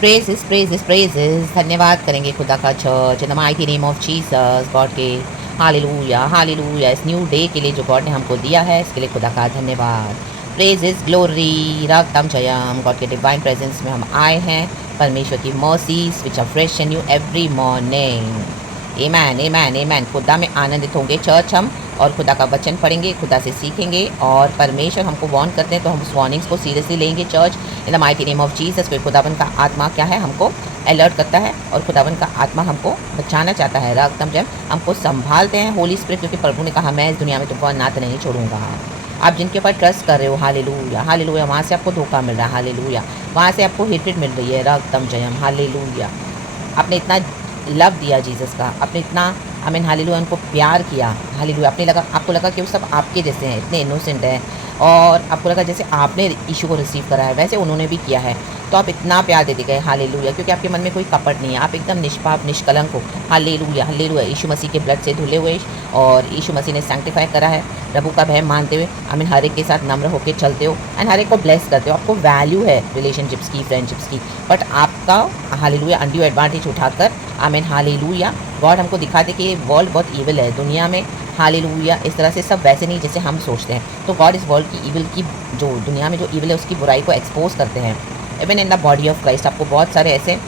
Praises धन्यवाद करेंगे खुदा का church in the mighty name of Jesus God के हालेलुया हालेलुया इस न्यू डे के लिए जो गॉड ने हमको दिया है इसके लिए खुदा का धन्यवाद। प्रेजेस ग्लोरी रागतम जयम गॉड के डिवाइन प्रेजेंस में हम आए हैं। परमेश्वर की mercies which are fresh and new every morning. Amen amen amen खुदा में आनंदित होंगे चर्च हम और खुदा का वचन पढ़ेंगे, खुदा से सीखेंगे और परमेश्वर हमको वार्न करते हैं तो हम उस वार्निंग्स को सीरियसली लेंगे church in the mighty name of Jesus. फिर खुदावन का आत्मा क्या है हमको अलर्ट करता है और खुदावन का आत्मा हमको बचाना चाहता है। रागतम जब हमको संभालते हैं होली स्पिरिट, क्योंकि प्रभु ने कहा मैं इस दुनिया में तुमको अनाथ नहीं छोड़ूंगा। आप जिनके ऊपर ट्रस्ट कर रहे हो हालेलुया हालेलुया, वहाँ से आपको धोखा मिल रहा है हालेलुया, वहाँ से आपको हेट्रेड मिल रही है रागतम जयम हालेलुया। आपने इतना लव दिया जीसस का, आपने इतना आमीन हालेलुया उनको प्यार किया हालेलुया। आपको लगा कि वो सब आपके जैसे हैं, इतने इनोसेंट हैं और आपको लगा जैसे आपने यीशु को रिसीव करा है वैसे उन्होंने भी किया है, तो आप इतना प्यार देते गए हालेलुया, क्योंकि आपके मन में कोई कपट नहीं है, आप एकदम निष्पाप निष्कलंक हो हालेलुया हालेलुया। यीशु मसीह के ब्लड से धुले हुए और यीशु मसीह ने सैंक्टिफाई करा है। प्रभु का भय मानते हुए आमीन हर एक के साथ नम्र होकर चलते हो एंड हर एक को ब्लेस करते हो। आपको वैल्यू है रिलेशनशिप्स की, फ्रेंडशिप्स की, बट आपका हालेलुया अनड्यू एडवांटेज उठाकर आमीन हालेलुया गॉड हमको दिखाते कि ये वर्ल्ड बहुत ईविल है दुनिया में हालेलुया। इस तरह से सब वैसे नहीं जैसे हम सोचते हैं, तो गॉड इस वर्ल्ड की ईविल की, जो दुनिया में जो ईविल है उसकी बुराई को एक्सपोज करते हैं। Even in the body of Christ आपको बहुत सारे ऐसे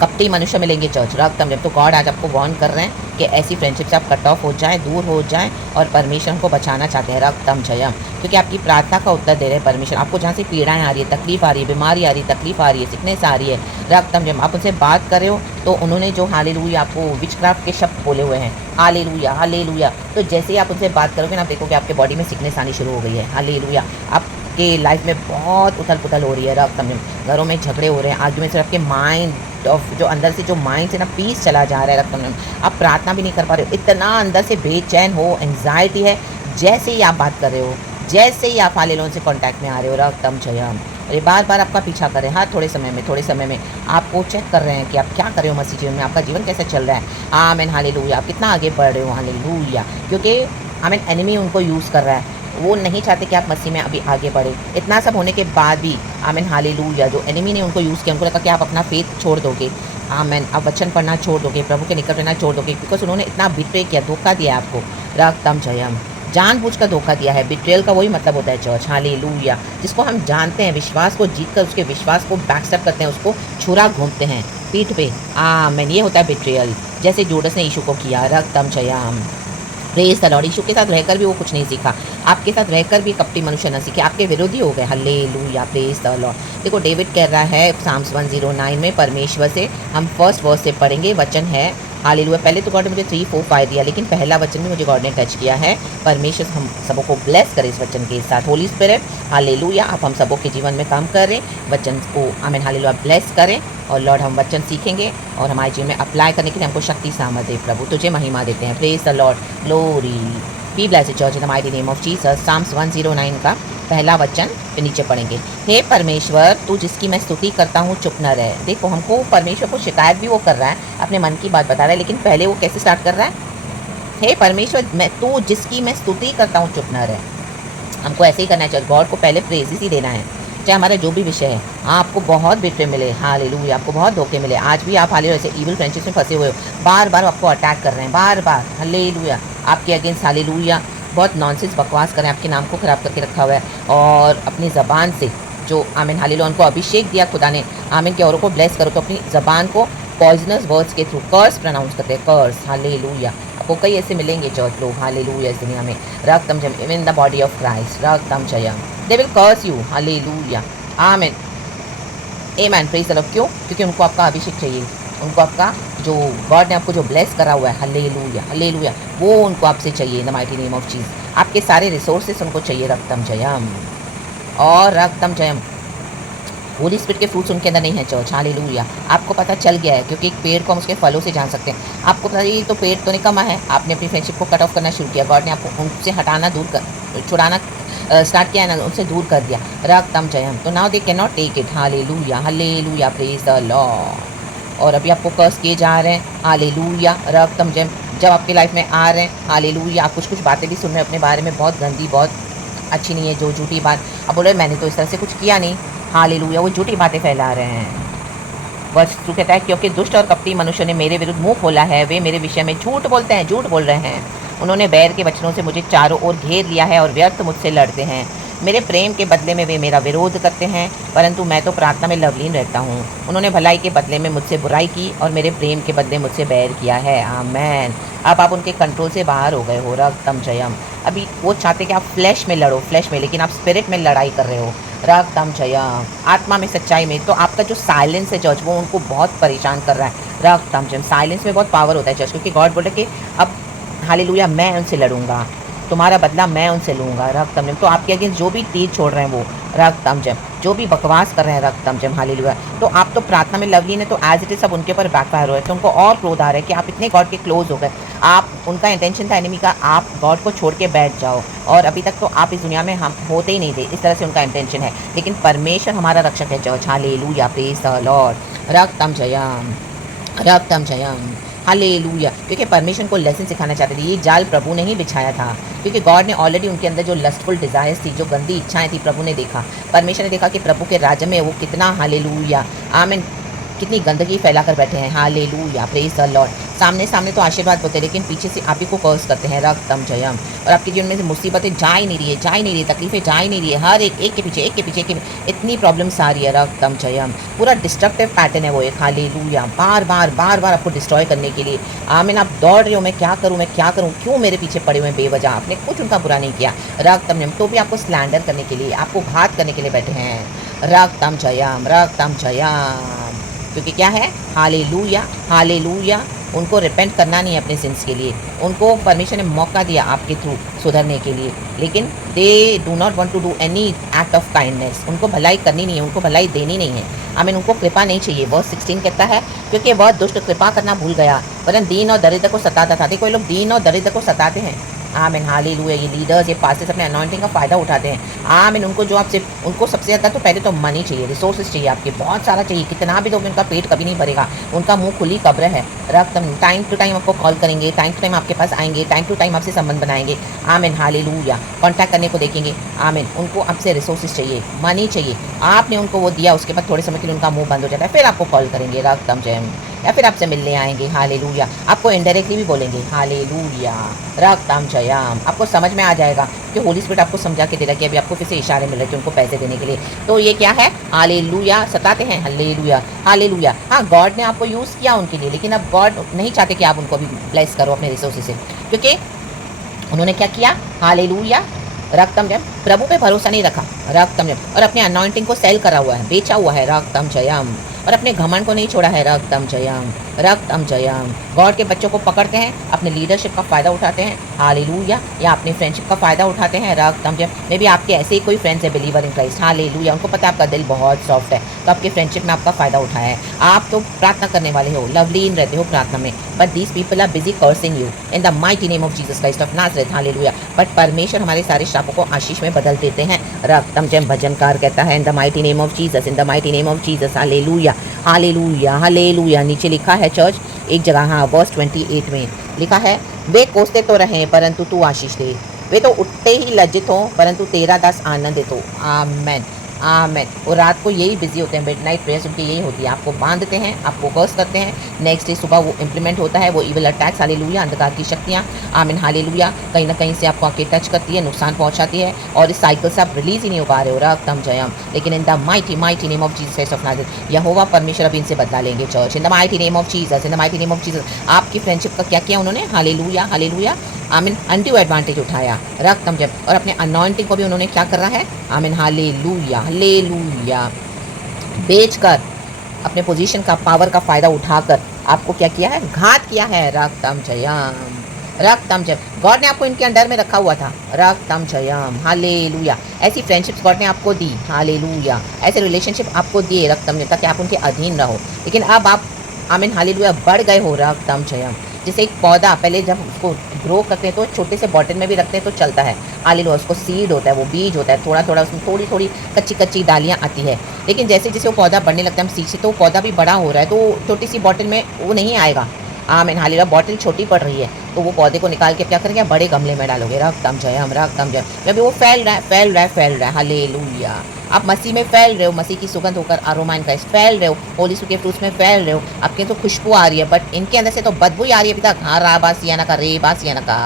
कपटी मनुष्य मिलेंगे चर्च रागतम जब, तो गॉड आज आपको वार्न कर रहे हैं कि ऐसी फ्रेंडशिप से आप कट ऑफ हो जाएं, दूर हो जाएं और परमेश्वर हमको बचाना चाहते हैं रागतम जयम, क्योंकि आपकी प्रार्थना का उत्तर दे रहे हैं परमेश्वर। आपको जहाँ से पीड़ाएं आ रही है, तकलीफ आ रही है, बीमारी आ रही है, तकलीफ आ रही है, सिकनेस आ रही है रागतम जयम, आप उनसे बात कर रहे हो तो उन्होंने जो हालेलुया आपको विचक्राफ्ट के शब्द बोले हुए हैं हालेलुया हालेलुया, तो जैसे ही आप उनसे बात करोगे ना आप देखोगे आपके बॉडी में सिकनेस आनी शुरू हो गई है हालेलुया। आपके लाइफ में बहुत उथल पुथल हो रही है रागतम जयम, घरों में झगड़े हो रहे हैं, आर्ग्यूमेंट्स, आपके माइंड ऑफ जो अंदर से जो माइंड से ना पीस चला जा रहा है रागतम जयम, आप प्रार्थना भी नहीं कर पा रहे हो, इतना अंदर से बेचैन हो, एंग्जाइटी है। जैसे ही आप बात कर रहे हो, जैसे ही आप हालेलुया से कांटेक्ट में आ रहे हो रागतम जयम, और ये बार बार आपका पीछा कर रहे हैं, हाँ थोड़े समय में आपको चेक कर रहे हैं कि आप क्या कर रहे हो मसीह जीवन में, आपका जीवन कैसे चल रहा है आमीन हालेलुया, आप कितना आगे बढ़ रहे हो हालेलुया, क्योंकि आमीन एनिमी उनको यूज़ कर रहा है, वो नहीं चाहते कि आप मसीह में अभी आगे बढ़े। इतना सब होने के बाद भी आमीन हालेलुया जो एनिमी ने उनको यूज़ किया, उनको लगा कि आप अपना फेथ छोड़ दोगे आमीन, आप वचन पढ़ना छोड़ दोगे, प्रभु के निकट रहना छोड़ दोगे, बिकॉज उन्होंने इतना बिट्रे किया, धोखा दिया आपको रागतम जयम, जानबूझकर धोखा दिया है। बिट्रेयल का वही मतलब होता है चर्च हालेलुया, जिसको हम जानते हैं, विश्वास को जीत कर उसके विश्वास को बैकस्टेप करते हैं, उसको छुरा घूमते हैं पीठ पे आमीन, ये होता है बिट्रेयल, जैसे जूडस ने यीशु को किया रागतम जयम। प्रेज द लॉर्ड, यीशु के साथ रहकर भी वो कुछ नहीं सीखा, आपके साथ रहकर भी कपटी मनुष्य न सीखे, आपके विरोधी हो गए हालेलुया प्रेज द लॉर्ड। देखो डेविड कह रहा है साम्स 109 में परमेश्वर से, हम फर्स्ट वर्स से पढ़ेंगे, वचन है हालेलुया। पहले तो गॉड ने मुझे 3, 4, 5 दिया, लेकिन पहला वचन भी मुझे गॉड ने टच किया है। परमेश्वर हम सबों को ब्लेस करे इस वचन के साथ, होली स्पिरिट हालेलुया आप हम सबों के जीवन में काम करें, वचन को आमीन हालेलुया ब्लेस करें और लॉर्ड हम वचन सीखेंगे और हमारे जीवन में अप्लाई करने के लिए हमको शक्ति सामर्थ दे। प्रभु तुझे महिमा देते हैं, praise the Lord, glory be blessed church in the mighty name of Jesus. Psalms 109 का पहला वचन फिर नीचे पढ़ेंगे। हे परमेश्वर तू जिसकी मैं स्तुति करता हूँ चुप न रहे। देखो हमको परमेश्वर को शिकायत भी वो कर रहा है, अपने मन की बात बता रहा है, लेकिन पहले वो कैसे स्टार्ट कर रहा है, हे परमेश्वर मैं तू जिसकी मैं स्तुति करता हूँ चुप न रहे। हमको ऐसे ही करना चाहिए, गॉड को पहले प्रेजेस ही देना है, चाहे हमारा जो भी विषय है। हाँ आपको बहुत बिट्रे मिले हालेलुया, आपको बहुत धोखे मिले, आज भी आप हालेलुया ऐसे इविल फ्रेंडशिप में फंसे हुए हो, बार बार आपको अटैक कर रहे हैं, बार बार हालेलुया आपके अगेंस्ट हालेलुया बहुत नॉनसेंस बकवास कर रहे हैं, आपके नाम को ख़राब करके रखा हुआ है और अपनी ज़बान से जो आमीन हालेलुया उनको अभिषेक दिया खुदा ने आमीन के औरों को ब्लेस करो, तो अपनी ज़बान को पॉइजनस वर्ड्स के थ्रू कर्स प्रोनाउंस करते हैं, कर्स हालेलुया। आपको कई ऐसे मिलेंगे चर्च लोग हालेलुया इस दुनिया में रागतम जयम, even in the body of Christ रागतम जयम, they will curse you hallelujah आमीन आमेन प्रेज द लॉर्ड। क्यों? क्योंकि उनको आपका अभिषेक चाहिए, उनको आपका जो गॉड ने आपको जो ब्लेस करा हुआ है हालेलुया हालेलुया वो उनको आपसे चाहिए इन the mighty name of Jesus. आपके सारे रिसोर्सेस उनको चाहिए रागतम जयम और रागतम जयम। होली स्पिरिट के फ्रूट्स उनके अंदर नहीं है चर्च हालेलुया, आपको पता चल गया है, क्योंकि एक पेड़ को हम उसके फलों से जान सकते हैं। आपको पता है ये तो पेड़ तो निकम्मा है, आपने अपनी फ्रेंडशिप को कट ऑफ करना शुरू किया, गॉड ने आपको उनसे हटाना दूर कर छुड़ाना स्टार्ट किया है ना, उनसे दूर कर दिया रागतम जयम, तो now they can not take it hallelujah hallelujah praise the Lord. और अभी आपको कर्स किए जा रहे हैं हालेलुया रागतम जयम, जब आपकी लाइफ में आ रहे हैं हालेलुया, आप कुछ कुछ बातें भी सुन रहे हैं अपने बारे में, बहुत गंदी बहुत अच्छी नहीं है, जो झूठी बात, अब बोल रहे मैंने तो इस तरह से कुछ किया नहीं हालेलुया, वो झूठी बातें फैला रहे हैं वर्ष 2 कहता है, क्योंकि दुष्ट और कपटी मनुष्य ने मेरे विरुद्ध मुंह खोला है, वे मेरे विषय में झूठ बोलते हैं, झूठ बोल रहे हैं। उन्होंने बैर के वचनों से मुझे चारों ओर घेर लिया है और व्यर्थ मुझसे लड़ते हैं। मेरे प्रेम के बदले में वे मेरा विरोध करते हैं, परंतु मैं तो प्रार्थना में लवलीन रहता हूँ। उन्होंने भलाई के बदले में मुझसे बुराई की और मेरे प्रेम के बदले मुझसे बैर किया है। आमेन। अब आप उनके कंट्रोल से बाहर हो गए हो। रक्तम जयम। अभी वो चाहते कि आप फ्लैश में लड़ो, फ्लैश में, लेकिन आप स्पिरिट में लड़ाई कर रहे हो। रक्तम जयम। आत्मा में, सच्चाई में। तो आपका जो साइलेंस है चर्च, वो उनको बहुत परेशान कर रहा है। रक्तम जयम। साइलेंस में बहुत पावर होता है चर्च, क्योंकि गॉड बोल रहे कि अब हालेलुया मैं उनसे लड़ूंगा, तुम्हारा बदला मैं उनसे लूँगा। रक्तम जम। तो आपके अगेंस्ट जो भी तीर छोड़ रहे हैं वो रक्तम जम, जो भी बकवास कर रहे हैं रक्तम जम, हालेलुया। तो आप तो प्रार्थना में लवलीन है, तो एज इट इज सब उनके ऊपर बैकफायर हो रहा है। तो उनको और क्रोध आ रहा है कि आप इतने गॉड के क्लोज हो गए। आप, उनका इंटेंशन था एनिमी का, आप गॉड को छोड़ के बैठ जाओ, और अभी तक तो आप इस दुनिया में हम होते ही नहीं थे। इस तरह से उनका इंटेंशन है, लेकिन परमेश्वर हमारा रक्षक है church. Hallelujah, praise the Lord. रक्तम जयम, रक्तम जयम, हालेलुया। क्योंकि परमेश्वर को लेसन सिखाना चाहते थे। ये जाल प्रभु ने ही बिछाया था, क्योंकि गॉड ने ऑलरेडी उनके अंदर जो लस्टफुल डिजायर्स थी, जो गंदी इच्छाएं थी, प्रभु ने देखा, परमेश्वर ने देखा कि प्रभु के राज्य में वो कितना, हालेलुया, आमीन, कितनी गंदगी फैला कर बैठे हैं। Hallelujah, praise the Lord. सामने सामने तो आशीर्वाद होते हैं, लेकिन पीछे से आप ही को कर्स करते हैं। रक्तम जयम। और आपके जीवन में से मुसीबतें जा ही नहीं रही है, जा ही नहीं रही है, तकलीफें जा ही नहीं रही है। हर एक के पीछे, एक के पीछे, इतनी प्रॉब्लम्स आ रही है। रक्तम जयम। पूरा डिस्ट्रक्टिव पैटर्न है वो एक। हालेलुया। बार बार बार बार आपको डिस्ट्रॉय करने के लिए। आमीन। आप दौड़ रहे हो, मैं क्या करूँ, मैं क्या करूँ, क्यों मेरे पीछे पड़े हुए बेवजह। आपने कुछ उनका बुरा नहीं किया। रक्तम जयम। तो भी आपको स्लैंडर करने के लिए, आपको घात करने के लिए बैठे हैं। रक्तम जयम, रक्तम जयम। क्योंकि क्या है, हालेलुया, हालेलुया। उनको रिपेंट करना नहीं है अपने सिंस के लिए। उनको परमेश्वर ने मौका दिया आपके थ्रू सुधरने के लिए, लेकिन they do not want to do any act of kindness. उनको भलाई करनी नहीं है, उनको भलाई देनी नहीं है। आमीन। उनको कृपा नहीं चाहिए। वर्स 16 कहता है, क्योंकि वह दुष्ट कृपा करना भूल गया, वरन दीन और दरिद्र को सताता था। देखो, ये लोग दीन और दरिद्र को सताते हैं। आमीन, हालेलुया। ये लीडर्स, ये पास्टर्स अपने अनॉइंटिंग का फ़ायदा उठाते हैं। आमीन। उनको जो आपसे, उनको सबसे ज़्यादा तो पहले तो मनी चाहिए, रिसोर्सेज चाहिए, आपके बहुत सारा चाहिए। कितना भी दोगे उनका पेट कभी नहीं भरेगा। उनका मुंह खुली कब्र है। रक्तम। टाइम टू टाइम आपको कॉल करेंगे, टाइम टू टाइम आपके पास आएंगे, टाइम टू टाइम आपसे संबंध बनाएंगे। आमीन, हालेलुया। कॉन्टैक्ट करने को देखेंगे। आमीन। उनको आपसे रिसोर्सेज चाहिए, मनी चाहिए। आपने उनको वो दिया, उसके बाद थोड़े समय के लिए उनका मुंह बंद हो जाता है, फिर आपको कॉल करेंगे। रक्तम जयम। या फिर आपसे मिलने आएंगे। हालेलुया। आपको इनडायरेक्टली भी बोलेंगे। हालेलुया, रक्तम जयम। आपको समझ में आ जाएगा कि होली स्पिरिट आपको समझा के दे रहा है कि अभी आपको फिर से इशारे मिल रहे थे उनको पैसे देने के लिए। तो ये क्या है, हालेलुया, सताते हैं। Hallelujah, hallelujah. हाँ, गॉड ने आपको यूज़ किया उनके लिए, लेकिन अब गॉड नहीं चाहते कि आप उनको भी ब्लेस करो अपने रिसोर्सेज से, क्योंकि उन्होंने क्या किया, हालेलुया, रक्तम जयम, प्रभु पे भरोसा नहीं रखा। रक्तम जयम। और अपने अनॉइंटिंग को सेल करा हुआ है, बेचा हुआ है। रक्तम जयम। और अपने घमंड को नहीं छोड़ा है। रक्तम जयम, रक्तम जयम। गॉड के बच्चों को पकड़ते हैं, अपने लीडरशिप का फ़ायदा उठाते हैं। हालेलुया। या अपनी फ्रेंडशिप का फ़ायदा उठाते हैं। रक्तम जयम। मे भी आपके ऐसे ही कोई फ्रेंड्स है बिलीवर इन क्राइस्ट। हालेलुया। उनको पता है आपका दिल बहुत सॉफ्ट है, तो आपके फ्रेंडशिप में आपका फ़ायदा उठाया है। आप तो प्रार्थना करने वाले हो, लवलीन रहते हो प्रार्थना में, but these people are busy cursing you in the mighty name of Jesus Christ of Nazareth. Hallelujah. But परमेश्वर हमारे सारे श्रापों को आशीष में बदल देते हैं। रक्तम जयम। भजनकार कहता है, in the mighty name of Jesus, in the mighty name of Jesus. Hallelujah, hallelujah, hallelujah. नीचे लिखा है चर्च एक जगह, हाँ, वर्स 28 में लिखा है, वे कोसते तो रहें परंतु तू आशीष दे, वे तो उठते ही लज्जित हो परंतु तेरा दास आनंदित हो। आमेन, आमेन। वो रात को यही बिजी होते हैं, मिडनाइट प्रेयर्स उनकी यही होती है। आपको बांधते हैं, आपको कर्स करते हैं, नेक्स्ट डे सुबह वो इंप्लीमेंट होता है, वो इविल अटैक्स। हालेलुया। अंधकार की शक्तियाँ, आमीन, हालेलुया, कहीं ना कहीं से आपको आके टच करती है, नुकसान पहुंचाती है, और इस साइकिल से आप रिलीज ही नहीं हो पा रहे हो। रक्तम जयम। लेकिन in the mighty mighty name of Jesus Christ of Nazareth, यहोवा परमेश्वर अभी इनसे बदला लेंगे church. In the mighty name of Jesus, in the mighty name of Jesus. आपकी फ्रेंडशिप का क्या किया उन्होंने, हालेलुया, हालेलुया, आमीन, अनड्यू एडवांटेज उठाया। रक्तम जयम। और अपने अनॉइंटिंग को भी उन्होंने क्या कर रहा है, आमीन, हालेलुया, हालेलुया, बेचकर अपने पोजीशन का, पावर का फ़ायदा उठाकर आपको क्या किया है, घात किया है। रक्तम जयम, रक्तम जयम। गॉड ने आपको इनके अंडर में रखा हुआ था। रक्तम जयम, हालेलुया। ऐसी फ्रेंडशिप्स गॉड ने आपको दी। हालेलुया। ऐसे रिलेशनशिप आपको दिए रक्तम जयम, ताकि आप उनके अधीन रहो। लेकिन अब आप, आमीन, हालेलुया, बढ़ गए हो। रक्तम जयम। जैसे एक पौधा पहले जब उसको ग्रो करते हैं तो छोटे से बॉटल में भी रखते हैं तो चलता है। हालेलुया। उसको सीड होता है, वो बीज होता है, थोड़ा थोड़ा उसमें थोड़ी थोड़ी कच्ची कच्ची डालियाँ आती है। लेकिन जैसे जैसे वो पौधा बढ़ने लगता है हम सीड से, तो वो पौधा भी बड़ा हो रहा है, तो छोटी सी बॉटल में वो नहीं आएगा। आमीन, हालेलुया। बॉटल छोटी पड़ रही है, तो वो पौधे को निकाल के क्या करेंगे, बड़े गमले में डालोगे। रक्तम जयम, रक्तम जयम। अभी वो फैल रहा है, फैल रहा है, फैल रहा है। हालेलुया, आप मसीह में फैल रहे हो, मसीह की सुगंध होकर अरोमा इन क्राइस्ट फैल रहे हो, होली स्पिरिट के फ्रूट्स में फैल रहे हो, आपके तो खुशबू आ रही है, बट इनके अंदर से तो बदबू ही आ रही है अभी तक। हाँ रा बासियाना का रे बासियाना का,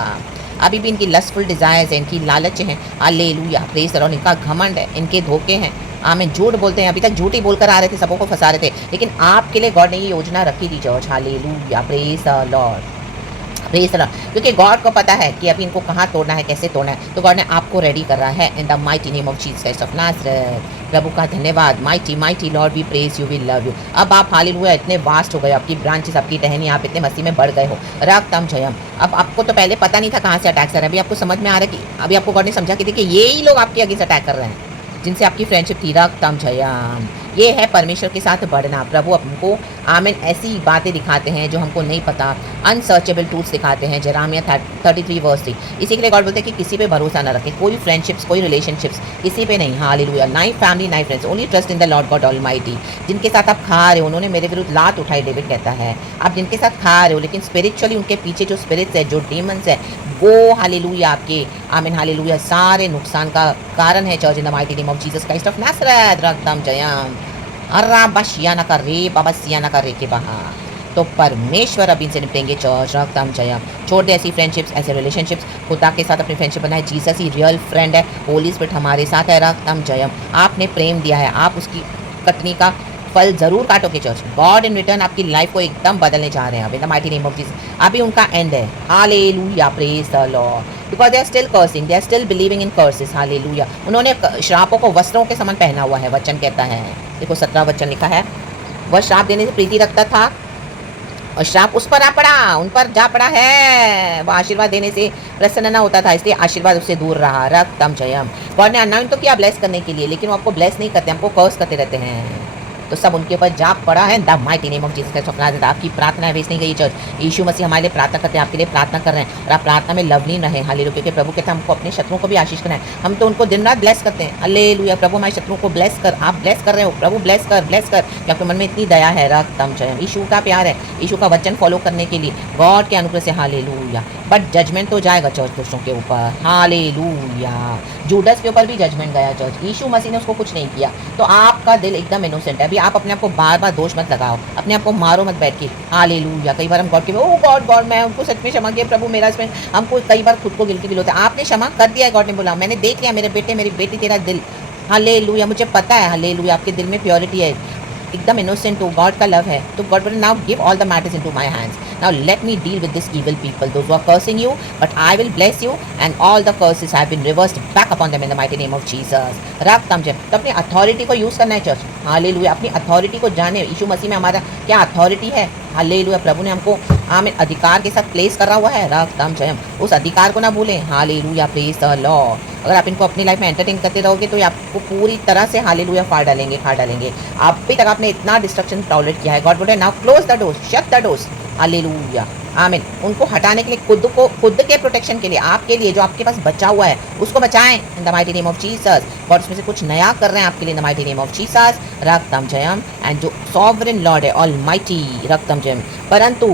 अभी भी इनकी लस्टफुल डिजायर्स हैं, इनकी लालच हैं। Hallelujah praise the Lord. इनका घमंड है, इनके धोखे हैं। आमीन। झूठ बोलते हैं, अभी तक झूठ ही बोलकर आ रहे थे, सबों को फंसा रहे थे, लेकिन आपके लिए गॉड ने ये योजना रखी थी church. Hallelujah praise the Lord, praise the Lord. क्योंकि गॉड को पता है कि अभी इनको कहाँ तोड़ना है, कैसे तोड़ना है, तो गॉड ने आपको रेडी कर रहा है in the mighty name of Jesus Christ of Nazareth. प्रभु का धन्यवाद। Mighty mighty Lord we praise you, we love you. अब आप हालेलुया इतने वास्ट हो गए, आपकी ब्रांचेस, आपकी टहनी, आप इतने मसीह में बढ़ गए हो। रक्तम जयम। अब आपको तो पहले पता नहीं था कहाँ से अटैक कर रहा है, अभी आपको समझ में आ रहा है कि अभी आपको गॉड ने समझा कि देखिए यही लोग आपके अगेंस्ट अटैक कर रहे हैं, जिनसे आपकी फ्रेंडशिप थी। रक्तम जयम। ये है परमेश्वर के साथ बढ़ना। प्रभु हमको आमीन ऐसी बातें दिखाते हैं जो हमको नहीं पता, अनसर्चेबल ट्रूथ्स दिखाते हैं। Jeremiah 33 verse 3। इसी के लिए गॉड बोलते हैं कि किसी पे भरोसा ना रखें, कोई फ्रेंडशिप्स, कोई रिलेशनशिप्स, किसी पे नहीं। हालेलुया। नाई फैमिली, नाई friends, only trust in the Lord God almighty. जिनके साथ आप खा रहे हो, उन्होंने मेरे विरुद्ध लात उठाई, डेविड कहता है। आप जिनके साथ खा रहे हो, लेकिन स्पिरिचुअली उनके पीछे जो स्पिरिट्स है, जो डीमंस है, वो हालेलुया आपके आमीन हालेलुया सारे नुकसान का कारण है। Church in the mighty name of Jesus Christ of Nazareth. रक्तम जयम। अर्रा बशियाना का रे बाबा सियाना का रे के बहा। तो परमेश्वर अब इनसे निपटेंगे चर्च। रक्तम जयम। छोड़ दे ऐसी फ्रेंडशिप्स, ऐसे रिलेशनशिप्स, खुदा के साथ अपनी फ्रेंडशिप बनाए। जीसस ही रियल फ्रेंड है, होली स्पिरिट हमारे साथ है। रक्तम जयम। आपने प्रेम दिया है, आप उसकी कटनी का फल जरूर काटोगे चर्च। गॉड इन रिटर्न आपकी लाइफ को एकदम बदलने जा रहे हैं अब in the mighty name of Jesus. अभी उनका एंड है। Hallelujah praise the Lord. Because they are still cursing, they are still believing in curses. Hallelujah. उन्होंने श्रापों को वस्त्रों के समान पहना हुआ है। वचन कहता है, देखो 17 वचन लिखा है, वह श्राप देने से प्रीति रखता था और श्राप उस पर आ पड़ा, उन पर जा पड़ा है। वह आशीर्वाद देने से प्रसन्न न होता था, इसलिए आशीर्वाद उससे दूर रहा। रक्तम जयम। गॉड ने अनाउंस तो किया ब्लेस करने के लिए, लेकिन वो आपको ब्लेस नहीं करते, हमको कर्स करते रहते हैं। तो सब उनके ऊपर जा पड़ा है the mighty name of Jesus Christ of Nazareth. आपकी प्रार्थना है, वेस्ट नहीं गई चर्च। यीशु मसीह हमारे लिए प्रार्थना करते हैं, आपके लिए प्रार्थना कर रहे हैं, और आप प्रार्थना में लवलीन रहें। हालेलुया। क्योंकि प्रभु कहते हैं हमको अपने शत्रुओं को भी आशीष करना है। हम तो उनको दिन रात ब्लेस करते हैं। हालेलुया। प्रभु हमारे शत्रुओं को ब्लेस कर। आप ब्लेस कर रहे हो, प्रभु ब्लेस कर, ब्लेस कर, कि आपके मन में इतनी दया है। रक्तम जयम। यीशु का प्यार है, यीशु का वचन फॉलो करने के लिए गॉड के अनुग्रह से। हालेलुया। बट जजमेंट तो जाएगा चर्च दूसरों के ऊपर। हालेलुया। जूडस के ऊपर भी जजमेंट गया चर्च। यीशु मसीह ने उसको कुछ नहीं किया। तो आपका दिल एकदम इनोसेंट है। अभी आप अपने आप को बार बार दोष मत लगाओ, अपने आप को मारो मत बैठ के। हालेलुया। कई बार हम गॉड के ओ गॉड गॉड मैं उनको सच में क्षमा किया प्रभु, मेरा इसमें हमको कई बार खुद को गिल्टी फील होता है। आपने क्षमा कर दिया है, गॉड ने बोला मैंने देख लिया मेरे बेटे मेरी बेटी तेरा दिल। हालेलुया। मुझे पता है हालेलुया आपके दिल में प्योरिटी है, एकदम इनोसेंट हो, गॉड का लव है। तो God will now give all the matters into my hands. Now let me deal with this evil people, those who are cursing you, but I will bless you and all the curses have been reversed back upon them in the mighty name of Jesus। रक्तम जय। तो अपनी authority को use करना है church. Hallelujah. अपनी authority को जाने, यीशु मसीह में हमारा क्या अथॉरिटी है। हालेलुया। प्रभु ने हमको आमीन अधिकार के साथ प्लेस करा हुआ है। रक्तम जयम। उस अधिकार को ना भूलें। Hallelujah praise the Lord. अगर आप इनको अपनी लाइफ में एंटरटेन करते रहोगे तो ये आपको पूरी तरह से हालेलुया फाड़ डालेंगे, खा डालेंगे। अभी तक आपने इतना डिस्ट्रक्शन टॉलरेट किया है, गॉड बोलते हैं now close the doors, shut the doors. Hallelujah. आमीन। उनको हटाने के लिए, खुद के प्रोटेक्शन के लिए, आपके लिए जो आपके पास बचा हुआ है उसको बचाएं in the mighty name of Jesus. God उसमें से कुछ नया कर रहे हैं आपके लिए in the mighty name of Jesus. रक्तम जयम। एंड जो सॉवरेन लॉर्ड है ऑलमाइटी, रक्तम जयम। परंतु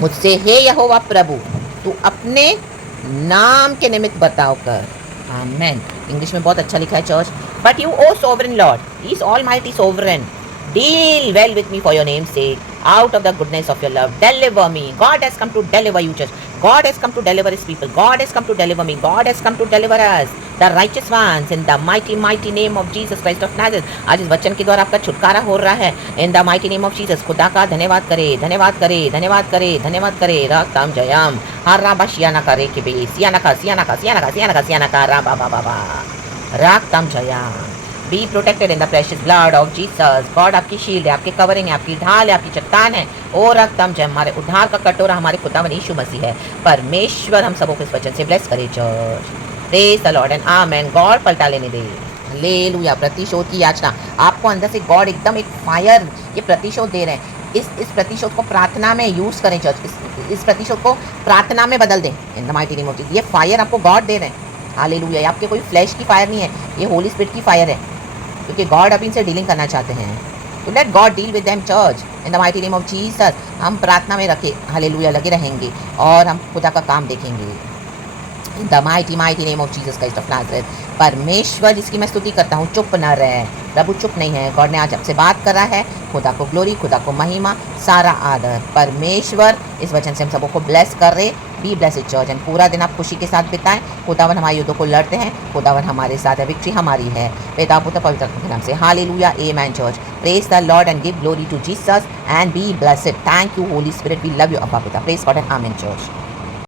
मुझसे हे यहोवा प्रभु, तू अपने नाम के निमित्त बर्ताव कर। आमेन। इंग्लिश में बहुत अच्छा लिखा है church. But you O sovereign Lord, he is almighty sovereign, deal well with me for your name's sake, out of the goodness of your love, deliver me। God has come to deliver you church, God has come to deliver his people, God has come to deliver me, God has come to deliver us, the righteous ones, in the mighty mighty name of Jesus Christ of Nazareth। आज इस वचन के द्वारा आपका छुटकारा हो रहा है in the mighty name of Jesus। खुदा का धन्यवाद करे, धन्यवाद करे, धन्यवाद करे, धन्यवाद करे। रक्तम जयम। हर राबा सियाना का रे के बे, सियाना का सियाना का सियाना का सियाना का सियाना का राबा बाबा बा। रक्तम जयम। Be protected in the precious blood of Jesus. God आपकी शील्ड है, आपकी कवरिंग है, आपकी ढाल है, आपकी चट्टान है। ओ रक्तम जय। हमारे उद्धार का कटोरा हमारे खुदावन यीशु मसीह है। परमेश्वर हम सबों को इस वचन से ब्लेस करे church. Praise the Lord and amen. God पलटा लेने दे। हालेलुया। प्रतिशोध की याचना, आपको अंदर से गॉड एकदम एक फायर ये प्रतिशोध दे रहे हैं। इस प्रतिशोध को प्रार्थना में यूज़ करें चर्च। इस प्रतिशोध को प्रार्थना में बदल दें इन the mighty name of Jesus. ये फायर आपको गॉड दे रहे हैं। हालेलुया। ये आपके कोई फ्लैश की फायर नहीं है, ये होली स्पिरिट की फायर है, क्योंकि गॉड अभी इनसे डीलिंग करना चाहते हैं। तो let God deal with them church in the mighty name of Jesus. हम प्रार्थना में रखे हालेलुया लगे रहेंगे और हम खुदा का काम देखेंगे इन the mighty name of Jesus Christ of Nazareth. परमेश्वर जिसकी मैं स्तुति करता हूँ चुप न रहे। प्रभु चुप नहीं है। गॉड ने आज आपसे बात करा है। खुदा को ग्लोरी, खुदा को महिमा, सारा आदर। परमेश्वर इस वचन से हम सबको ब्लेस कर रहे। बी ब्लेस्ड चर्च एंड पूरा दिन आप खुशी के साथ बिताएं। खुदावन हमारे युद्धों को लड़ते हैं। खुदावन हमारे साथ है। विक्ट्री हमारी है। पिता पुत्र पवित्र आत्मा के नाम से hallelujah amen church. Praise the Lord and give glory to Jesus and be blessed. Thank you holy spirit, we love you अब्बा पिता। Praise God and amen church.